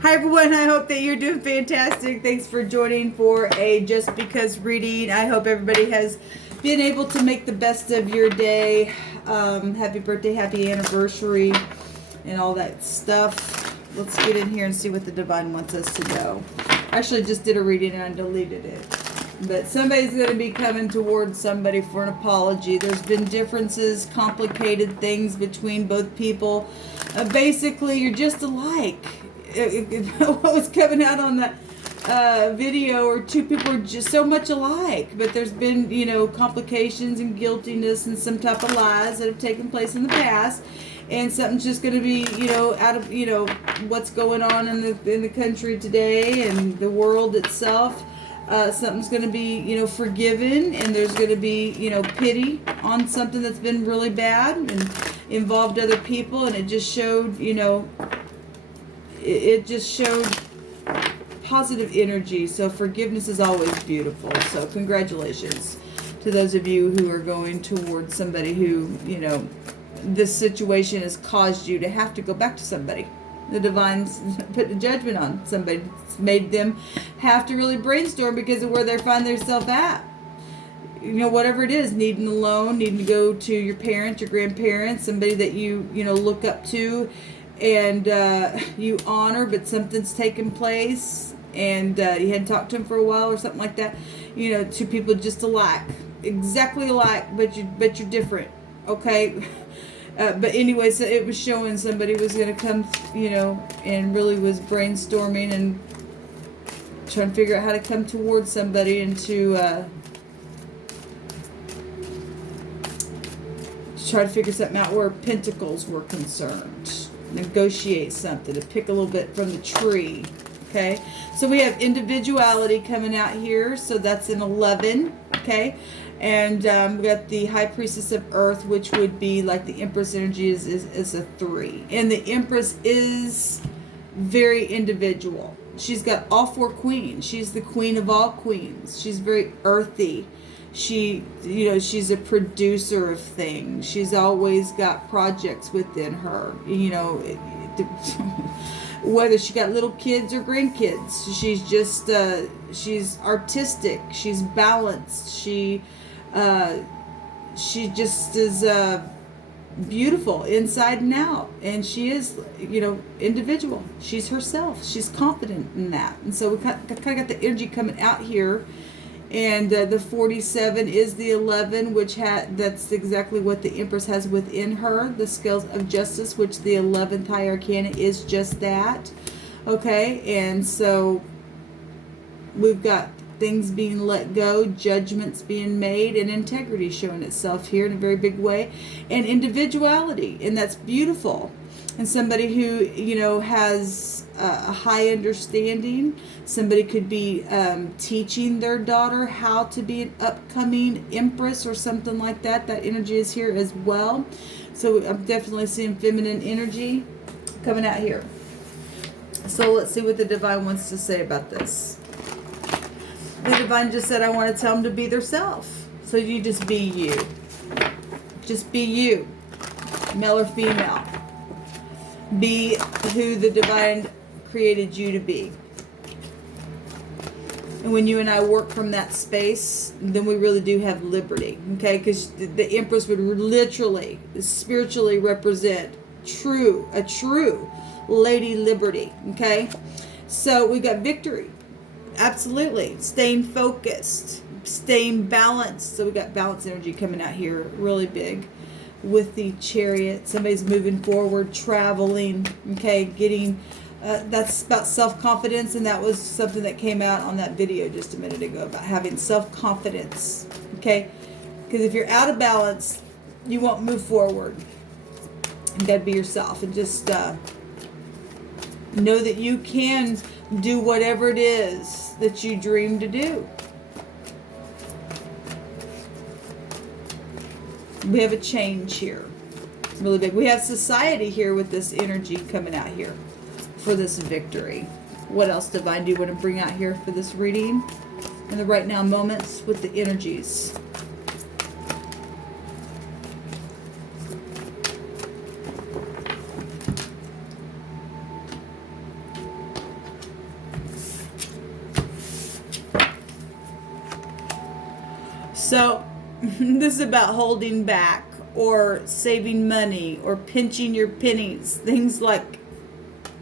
Hi everyone, I hope that you're doing fantastic. Thanks for joining for a Just Because reading. I hope everybody has been able to make the best of your day. Happy birthday, happy anniversary, and all that stuff. Let's get in here and see what the divine wants us to know. I actually just did a reading and I deleted it. But somebody's going to be coming towards somebody for an apology. There's been differences, complicated things between both people. Basically, you're just alike. What was coming out on that video, or two people are just so much alike, but there's been, complications and guiltiness and some type of lies that have taken place in the past, and something's just going to be, out of, what's going on in the country today and the world itself. Something's going to be, forgiven, and there's going to be, pity on something that's been really bad and involved other people, and it just showed, it just showed positive energy. So forgiveness is always beautiful. So congratulations to those of you who are going towards somebody who, this situation has caused you to have to go back to somebody. The divine's put a judgment on somebody. It's made them have to really brainstorm because of where they find themselves at. Whatever it is, needing a loan, needing to go to your parents, your grandparents, somebody that you look up to, and you honor, but something's taken place, and you hadn't talked to them for a while or something like that. Two people just alike, exactly alike, but you're different. Okay. But anyway, so it was showing somebody was going to come, and really was brainstorming and trying to figure out how to come towards somebody and to try to figure something out where pentacles were concerned. Negotiate something, to pick a little bit from the tree. Okay, so we have individuality coming out here, so that's an 11. Okay, and we got the High Priestess of Earth, which would be like the Empress energy is a 3, and the Empress is very individual. She's got all 4 queens. She's the queen of all queens. She's very earthy. She, she's a producer of things. She's always got projects within her, whether she got little kids or grandkids. She's just, she's artistic. She's balanced. She just is beautiful inside and out. And she is, individual. She's herself. She's confident in that. And so we kind of got the energy coming out here. And the 47 is the 11, which that's exactly what the Empress has within her. The scales of justice, which the 11th high arcana is just that. Okay, and so we've got things being let go, judgments being made, and integrity showing itself here in a very big way. And individuality, and that's beautiful. And somebody who, has a high understanding. Somebody could be teaching their daughter how to be an upcoming empress or something like that. That energy is here as well. So I'm definitely seeing feminine energy coming out here. So let's see what the divine wants to say about this. The divine just said, I want to tell them to be themselves. So you just be you. Just be you. Male or female. Be who the divine created you to be. And when you and I work from that space, then we really do have liberty. Okay, because the Empress would literally, spiritually represent a true Lady Liberty. Okay, so we got victory. Absolutely. Staying focused, staying balanced. So we got balance energy coming out here really big. With the Chariot, somebody's moving forward, traveling, okay, getting, that's about self-confidence, and that was something that came out on that video just a minute ago about having self-confidence, okay, because if you're out of balance, you won't move forward. You gotta be yourself, and just know that you can do whatever it is that you dream to do. We have a change here. Really big. We have society here with this energy coming out here for this victory. What else, divine, do you want to bring out here for this reading? In the right now moments with the energies. So this is about holding back or saving money or pinching your pennies, things like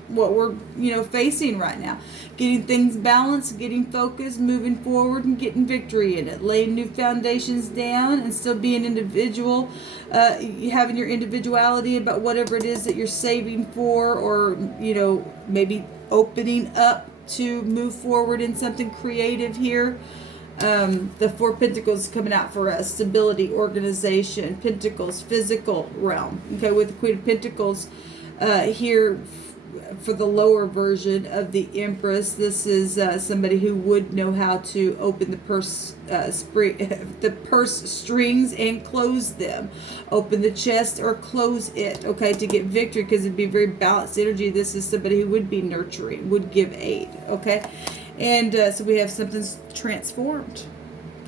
what we're facing right now. Getting things balanced, getting focused, moving forward, and getting victory in it. Laying new foundations down and still being individual, having your individuality about whatever it is that you're saving for, or maybe opening up to move forward in something creative here. The Four Pentacles coming out for us: stability, organization, Pentacles, physical realm. Okay, with the Queen of Pentacles here for the lower version of the Empress. This is somebody who would know how to open the purse strings and close them, open the chest or close it. Okay, to get victory, because it'd be very balanced energy. This is somebody who would be nurturing, would give aid. Okay. And so we have something transformed,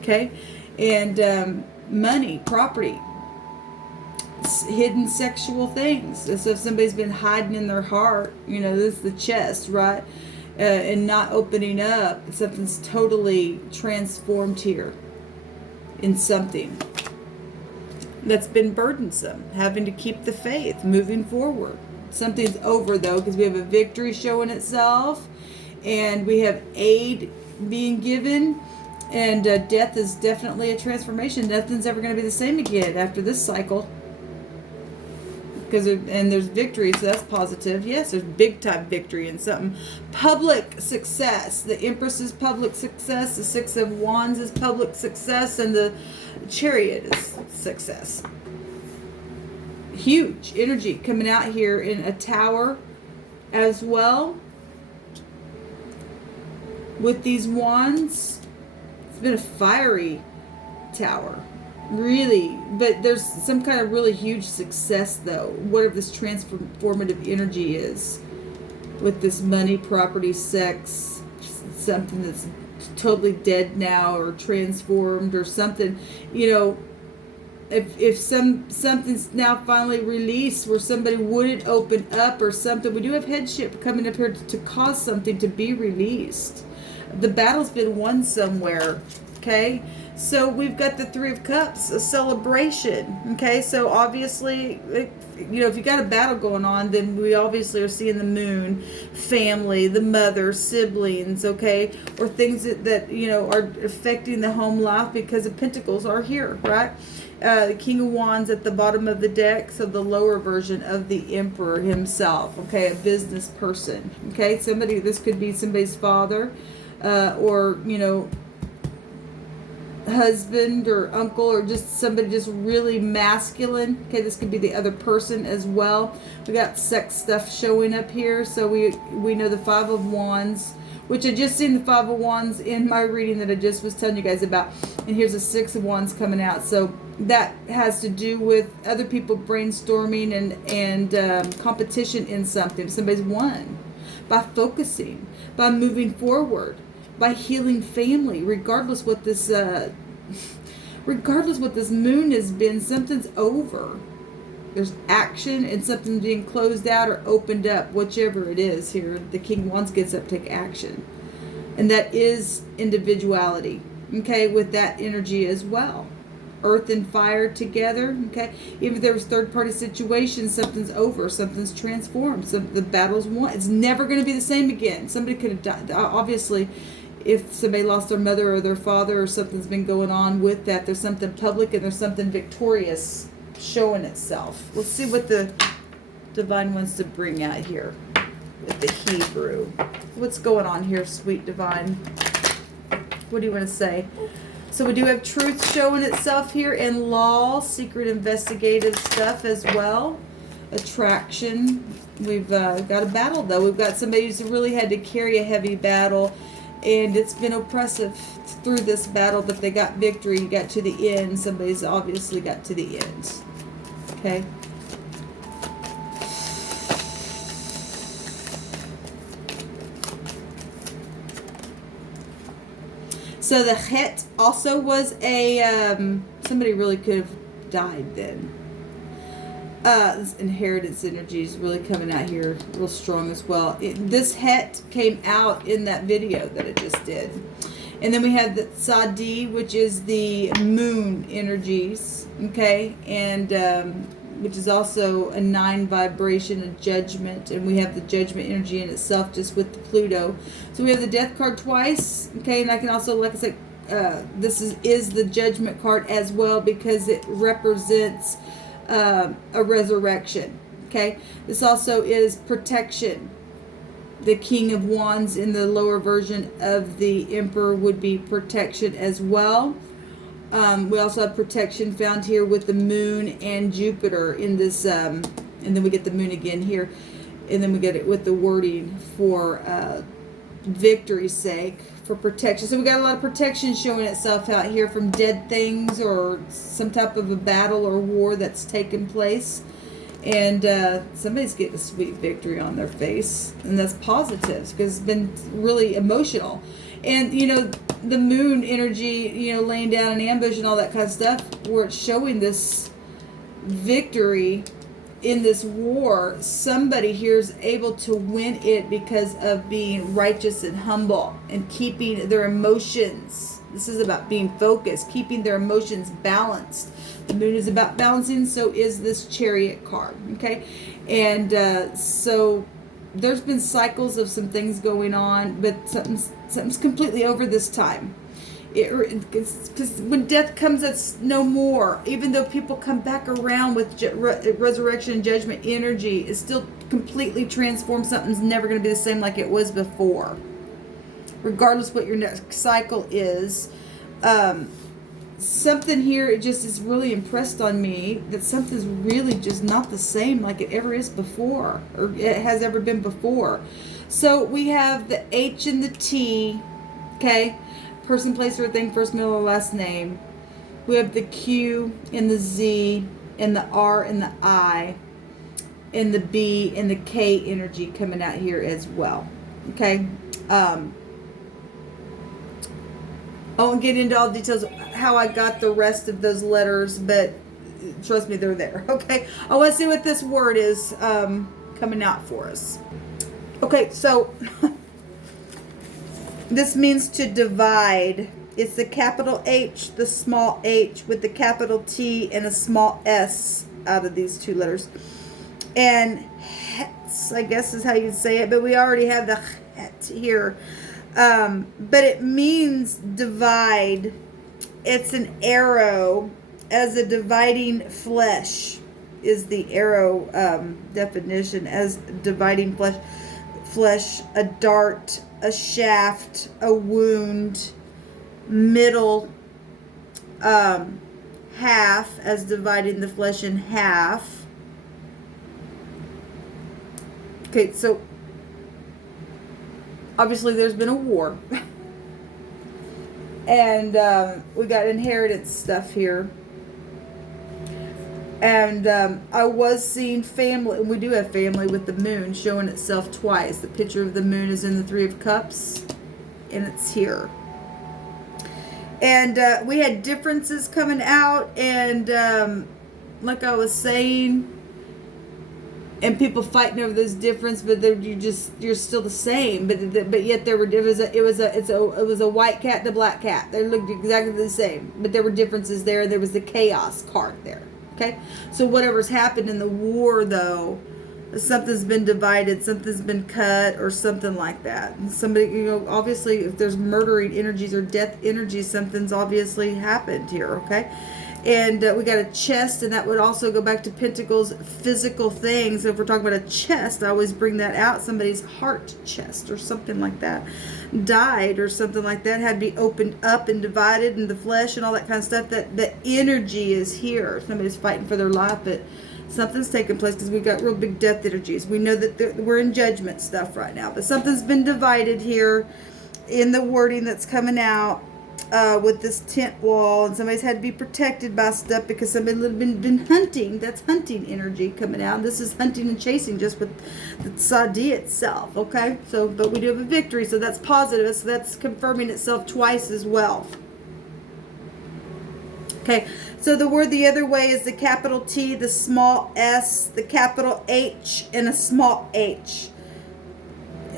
okay? And money, property, hidden sexual things. So if somebody's been hiding in their heart, this is the chest, right? And not opening up, something's totally transformed here in something that's been burdensome, having to keep the faith, moving forward. Something's over, though, because we have a victory showing itself. And we have aid being given, and death is definitely a transformation. Nothing's ever going to be the same again after this cycle. And there's victory, so that's positive. Yes, there's big time victory in something. Public success. The Empress is public success. The Six of Wands is public success, and the Chariot is success. Huge energy coming out here in a Tower as well. With these wands, it's been a fiery Tower, really. But there's some kind of really huge success, though, whatever this transformative energy is. With this money, property, sex, something that's totally dead now or transformed or something. If something's now finally released where somebody wouldn't open up or something, we do have headship coming up here to cause something to be released. The battle's been won somewhere, okay? So we've got the Three of Cups, a celebration, okay? So obviously, if you got a battle going on, then we obviously are seeing the moon, family, the mother, siblings, okay? Or things that are affecting the home life, because the Pentacles are here, right? The King of Wands at the bottom of the deck, so the lower version of the Emperor himself, okay? A business person, okay? This could be somebody's father, or husband or uncle, or just somebody just really masculine. Okay, this could be the other person as well. We got sex stuff showing up here. So we know the Five of Wands, which I just seen the Five of Wands in my reading that I just was telling you guys about. And here's a Six of Wands coming out. So that has to do with other people brainstorming and competition in something. Somebody's won by focusing, by moving forward, by healing family, regardless what this moon has been. Something's over. There's action, and something's being closed out or opened up, whichever it is here. The King of Wands gets up, take action. And that is individuality, okay, with that energy as well. Earth and fire together, okay? Even if there was third-party situations, something's over, something's transformed, the battle's won. It's never going to be the same again. Somebody could have died. Obviously, if somebody lost their mother or their father or something's been going on with that, there's something public and there's something victorious showing itself. Let's see what the Divine wants to bring out here with the Hebrew. What's going on here, sweet Divine? What do you want to say? So we do have truth showing itself here, and law, secret investigative stuff as well. Attraction. We've got a battle, though. We've got somebody who's really had to carry a heavy battle, and it's been oppressive through this battle, but they got victory, got to the end. Somebody's obviously got to the end. Okay. So the Het also was a, somebody really could have died then. This inheritance energy is really coming out here real strong as well. This Het came out in that video that I just did. And then we have the Sadi, which is the moon energies, okay? And which is also a 9 vibration, a judgment. And we have the judgment energy in itself just with the Pluto. So we have the death card twice, okay? And I can also, like I said, this is the judgment card as well because it represents a resurrection, okay? This also is protection. The King of Wands in the lower version of the Emperor would be protection as well. We also have protection found here with the Moon and Jupiter in this, and then we get the Moon again here, and then we get it with the wording for victory's sake, for protection. So we got a lot of protection showing itself out here from dead things or some type of a battle or war that's taken place. And somebody's getting a sweet victory on their face, and that's positive because it's been really emotional. And you know, the moon energy, you know, laying down an ambush and all that kind of stuff, where it's showing this victory in this war. Somebody here is able to win it because of being righteous and humble and keeping their emotions. This is about being focused, keeping their emotions balanced. The moon is about balancing, so is this Chariot card, okay? And so there's been cycles of some things going on, but something's completely over this time. Because when death comes, that's no more. Even though people come back around with resurrection and judgment energy, it's still completely transformed. Something's never going to be the same like it was before. Regardless what your next cycle is. Something here, it just is really impressed on me that something's really just not the same like it ever is before, or it has ever been before. So we have the H and the T, okay? Person, place, or thing, first, middle, or last name. We have the Q and the Z and the R and the I and the B and the K energy coming out here as well, okay? I won't get into all the details of how I got the rest of those letters, but trust me, they're there, okay? I want to see what this word is coming out for us. Okay, so this means to divide. It's the capital H, the small h, with the capital T and a small s out of these two letters. And het, I guess is how you say it, but we already have the het here. But it means divide. It's an arrow as a dividing flesh is the arrow definition, as dividing flesh, a dart, a shaft, a wound, middle, half as dividing the flesh in half. Okay, so obviously there's been a war. And we got inheritance stuff here. And I was seeing family, and we do have family with the moon showing itself twice. The picture of the moon is in the Three of Cups, and it's here. And we had differences coming out, and like I was saying, and people fighting over those differences, but you're still the same. But yet there were it was a white cat and a black cat. They looked exactly the same, but there were differences there. There was the chaos card there. Okay, so whatever's happened in the war, though, something's been divided, something's been cut, or something like that. And somebody, you know, obviously, if there's murdering energies or death energies, something's obviously happened here. Okay. And we got a chest, and that would also go back to Pentacles, physical things. So if we're talking about a chest, I always bring that out. Somebody's heart chest or something like that died or something like that, had to be opened up and divided, and the flesh and all that kind of stuff. That the energy is here. Somebody's fighting for their life, but something's taking place because we've got real big death energies. We know that we're in judgment stuff right now, but something's been divided here in the wording that's coming out. With this tent wall, and somebody's had to be protected by stuff because somebody's been hunting. That's hunting energy coming out. This is hunting and chasing just with the Sadi itself, okay? So, but we do have a victory, so that's positive. So that's confirming itself twice as well. Okay, so the word the other way is the capital T, the small s, the capital H, and a small h.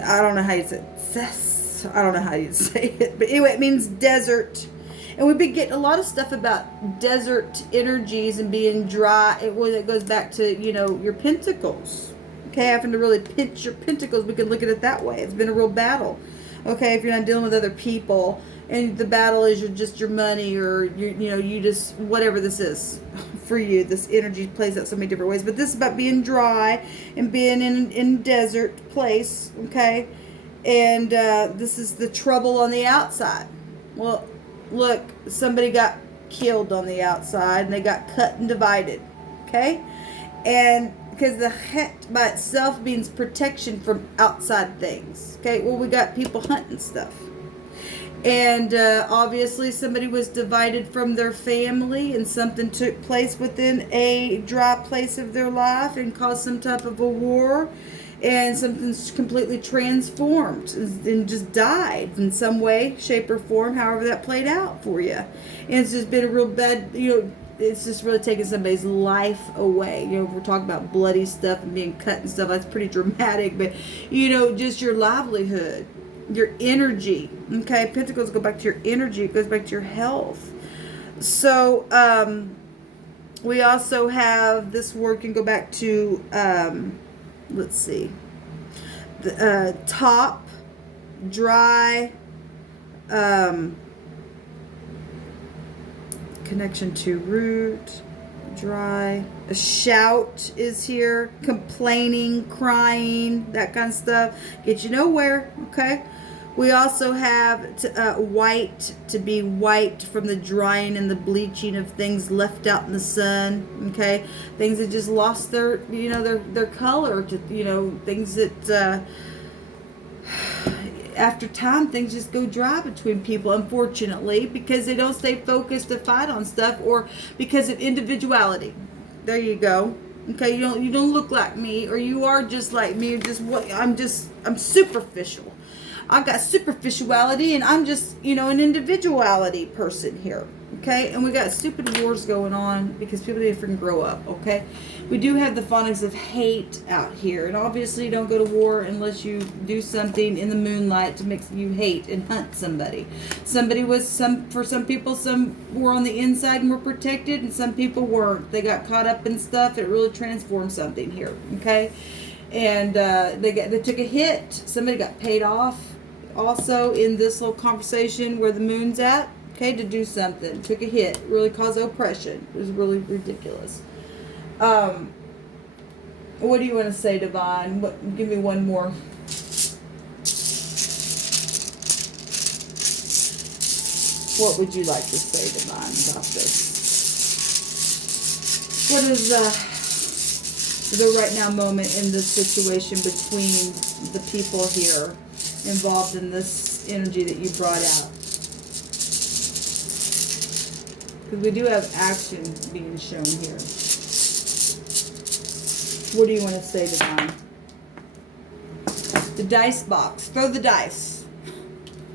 I don't know how you say it. I don't know how you say it, but anyway, it means desert. And we've been getting a lot of stuff about desert energies and being dry. It goes back to, your pentacles. Okay, having to really pinch your pentacles. We can look at it that way. It's been a real battle. Okay, if you're not dealing with other people, and the battle is just your money, or you just whatever this is for you. This energy plays out so many different ways. But this is about being dry and being in a desert place. Okay, and this is the trouble on the outside. Well, look, somebody got killed on the outside, and they got cut and divided. Okay, and because the het by itself means protection from outside things. Okay, well, we got people hunting stuff. And obviously somebody was divided from their family, and something took place within a dry place of their life and caused some type of a war, and something's completely transformed and just died in some way, shape, or form, however that played out for you. And it's just been a real bad, it's just really taking somebody's life away. We're talking about bloody stuff and being cut and stuff. That's pretty dramatic, but just your livelihood, your energy. Okay, pentacles go back to your energy. It goes back to your health. So we also have this word can go back to let's see, the top, dry, connection to root, dry. A shout is here, complaining, crying, that kind of stuff. Get you nowhere. Okay. We also have white, to be white from the drying and the bleaching of things left out in the sun. Okay, things that just lost their their color. Things that after time, things just go dry between people, unfortunately, because they don't stay focused to fight on stuff, or because of individuality. There you go. Okay, you don't look like me, or you are just like me, or just what I'm superficial. I've got superficiality, and I'm just, an individuality person here. Okay, and we got stupid wars going on because people need to freaking grow up. Okay, we do have the phonics of hate out here, and obviously you don't go to war unless you do something in the moonlight to make you hate and hunt somebody. For some people, some were on the inside and were protected, and some people weren't. They got caught up in stuff. It really transformed something here. Okay, and they took a hit. Somebody got paid off. Also in this little conversation where the moon's at, okay, to do something. Took a hit. Really caused oppression. It was really ridiculous. What do you want to say, Divine? Give me one more. What would you like to say, Divine, about this? What is the right now moment in this situation between the people here involved in this energy that you brought out? Because we do have action being shown here. What do you want to say, Divine? The dice box. Throw the dice.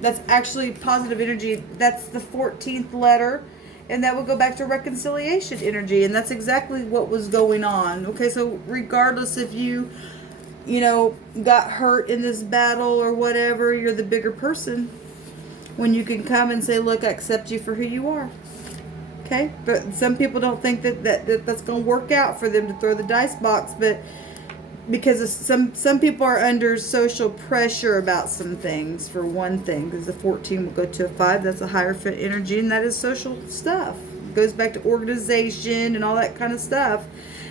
That's actually positive energy. That's the 14th letter. And that will go back to reconciliation energy. And that's exactly what was going on. Okay, so regardless if you got hurt in this battle or whatever, you're the bigger person when you can come and say, look, I accept you for who you are. Okay, but some people don't think that's going to work out for them to throw the dice box, but because some people are under social pressure about some things. For one thing, because the 14 will go to a 5, that's a higher fit energy, and that is social stuff. It goes back to organization and all that kind of stuff.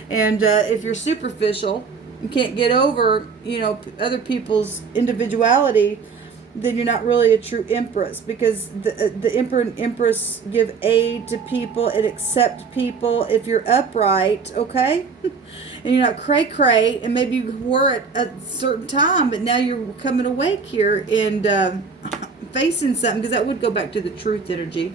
And if you're superficial, you can't get over other people's individuality, then you're not really a true empress, because the emperor and empress give aid to people and accept people if you're upright, okay? And you're not cray-cray, and maybe you were at a certain time, but now you're coming awake here and facing something, because that would go back to the truth energy.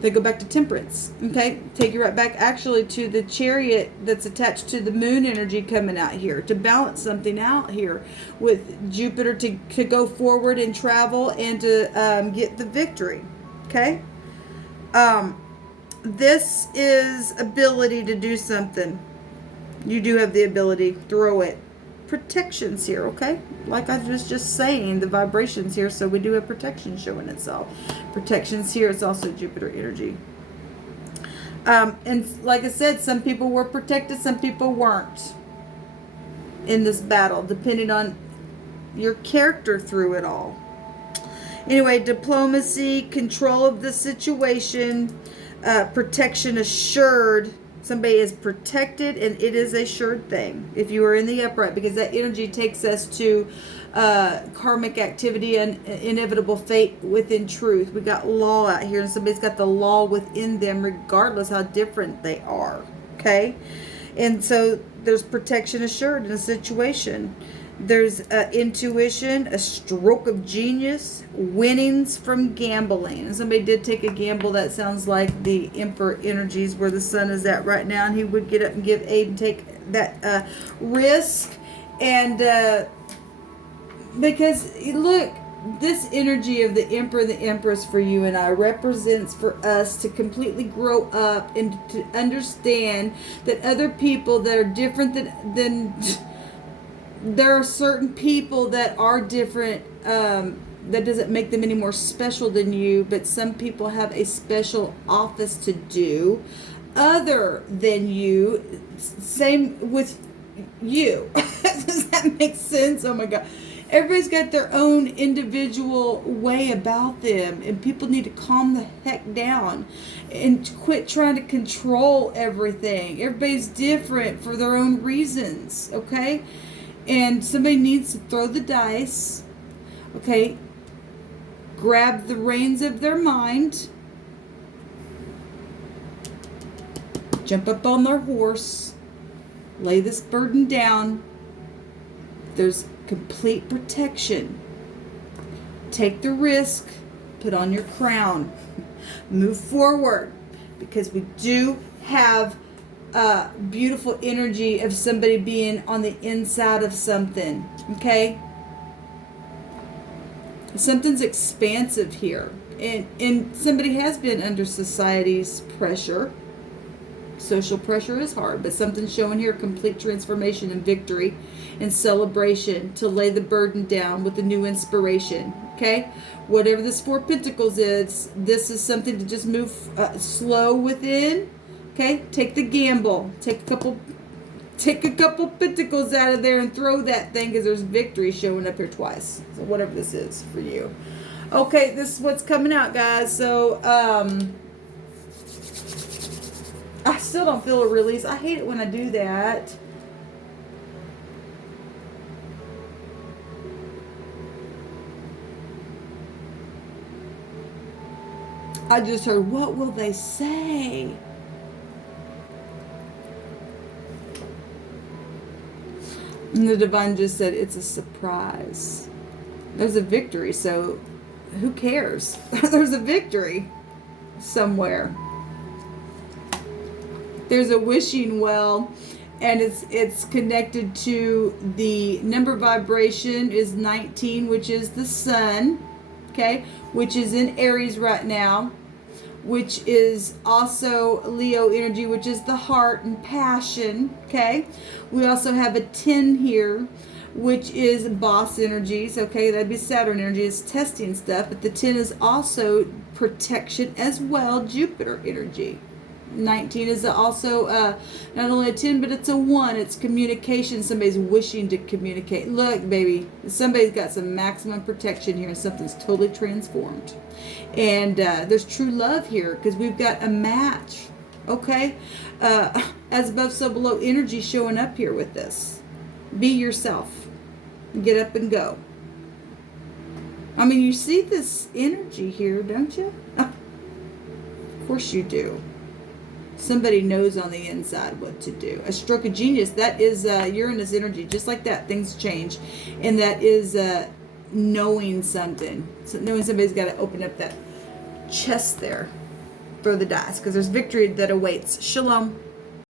They go back to temperance, okay? Take you right back actually to the chariot that's attached to the moon energy coming out here to balance something out here with Jupiter to go forward and travel and to get the victory, okay? This is ability to do something. You do have the ability. Throw it. protections here, okay? Like I was just saying, the vibrations here, so we do have protection showing itself. Protections here, it's also Jupiter energy. And like I said, some people were protected, some people weren't in this battle, depending on your character through it all. Anyway, diplomacy, control of the situation, protection assured. Somebody is protected, and it is a assured thing if you are in the upright, because that energy takes us to karmic activity and inevitable fate within truth. We got law out here, and somebody's got the law within them regardless how different they are, okay? And so there's protection assured in a situation. There's intuition, a stroke of genius, winnings from gambling. And somebody did take a gamble. That sounds like the Emperor energies where the sun is at right now. And he would get up and give aid and take that risk. And because, look, this energy of the Emperor, the Empress for you and I represents for us to completely grow up and to understand that other people that are different than there are certain people that are different. That doesn't make them any more special than you, but some people have a special office to do other than you. Same with you. Does that make sense? Oh my God. Everybody's got their own individual way about them, and people need to calm the heck down and quit trying to control everything. Everybody's different for their own reasons, okay? And somebody needs to throw the dice, okay? Grab the reins of their mind, jump up on their horse, lay this burden down. There's complete protection. Take the risk, put on your crown, move forward, because we do have beautiful energy of somebody being on the inside of something, okay? Something's expansive here, and somebody has been under society's pressure. Social pressure is hard, but something's showing here complete transformation and victory and celebration to lay the burden down with a new inspiration, okay? Whatever this Four of Pentacles is, this is something to just move slow within, okay? Take the gamble. Take a couple pentacles out of there and throw that thing, because there's victory showing up here twice. So whatever this is for you. Okay, this is what's coming out, guys. So, I still don't feel a release. I hate it when I do that. I just heard, what will they say? And the divine just said, it's a surprise. There's a victory, so who cares? There's a victory somewhere. There's a wishing well, and it's connected to the number vibration is 19, which is the sun, okay, which is in Aries right now, which is also Leo energy, which is the heart and passion, okay. We also have a 10 here, which is boss energies, okay. That'd be Saturn energy, it's testing stuff, but the 10 is also protection as well, Jupiter energy. 19 is also not only a 10, but it's a 1. It's communication. Somebody's wishing to communicate. Look, baby, somebody's got some maximum protection here, and something's totally transformed. And there's true love here, because we've got a match, okay? As above, so below energy showing up here with this. Be yourself. Get up and go. I mean, you see this energy here, don't you? Of course you do. Somebody knows on the inside what to do. A stroke of genius, that is Uranus energy. Just like that, things change. And that is knowing something. So knowing somebody's got to open up that chest there. Throw the dice, because there's victory that awaits. Shalom.